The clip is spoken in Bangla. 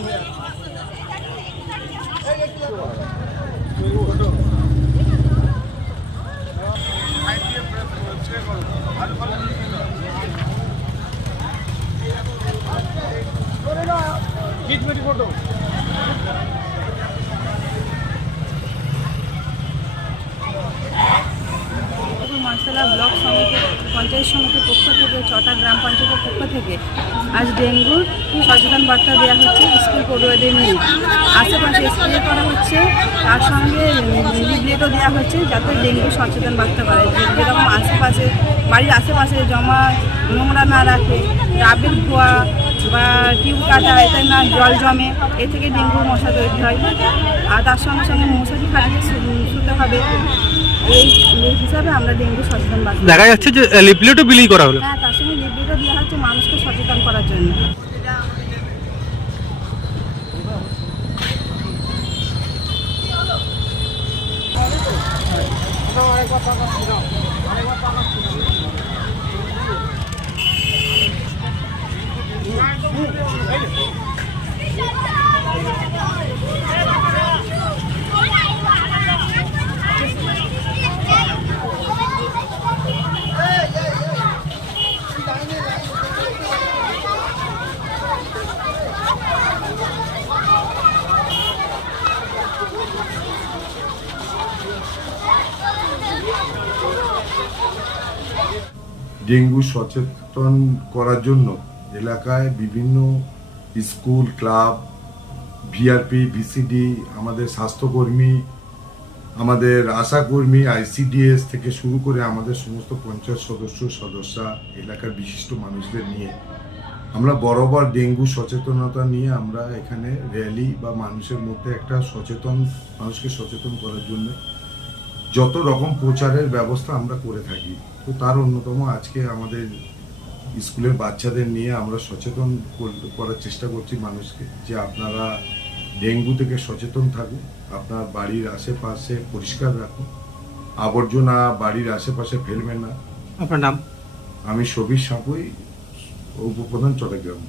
Yeah. মানতলা ব্লক সমিতি, পঞ্চায়েত সমিতির পক্ষ থেকে ছটা গ্রাম পঞ্চায়েতের পক্ষ থেকে আজ ডেঙ্গুর সচেতন বার্তা দেওয়া হচ্ছে স্কুল পড়ুয়াদের নিয়ে। আশেপাশে স্প্রে করা হচ্ছে, তার সঙ্গে লিফলেটও দেওয়া হচ্ছে যাতে ডেঙ্গু সচেতন বার্তা করে যেরকম আশেপাশে, বাড়ির আশেপাশে জমা নোংরা না রাখে ডাবের ধোয়া বা টিউব কাটা এতে না? জল জমে এ থেকে ডেঙ্গু মশা তৈরি হয়। আর তার সঙ্গে সঙ্গে মশারি খাটিয়ে শুতে হবে। এই হিসাবে আমরা ডেঙ্গু সচেতন দেখা যাচ্ছে যে লিফলেটও বিলি করা হলো। হ্যাঁ তার সঙ্গে দেওয়া হচ্ছে মানুষকে সচেতন করার জন্য। ডেঙ্গু সচেতন করার জন্য এলাকায় বিভিন্ন স্কুল, ক্লাব, ভিআরপি, ভিসিডি, আমাদের স্বাস্থ্যকর্মী, আমাদের আশাকর্মী, আইসিডিএস থেকে শুরু করে আমাদের সমস্ত পঞ্চায়েত সদস্য, সদস্যা এলাকার বিশিষ্ট মানুষদের নিয়ে। আমরা বরাবর ডেঙ্গু সচেতনতা নিয়ে আমরা এখানে র্যালি বা মানুষের মধ্যে একটা সচেতন, মানুষকে সচেতন করার জন্য যত রকম প্রচারের ব্যবস্থা আমরা করে থাকি। তো তার অন্যতম আজকে আমাদের স্কুলের বাচ্চাদের নিয়ে আমরা সচেতন করার চেষ্টা করছি মানুষকে যে আপনারা ডেঙ্গু থেকে সচেতন থাকুন আপনার বাড়ির আশেপাশে পরিষ্কার রাখুন। আবর্জনা বাড়ির আশেপাশে ফেলবেন না। আপনার নাম? আমি সবির সাঁকুই উপপ্রধান চট্টগ্রাম।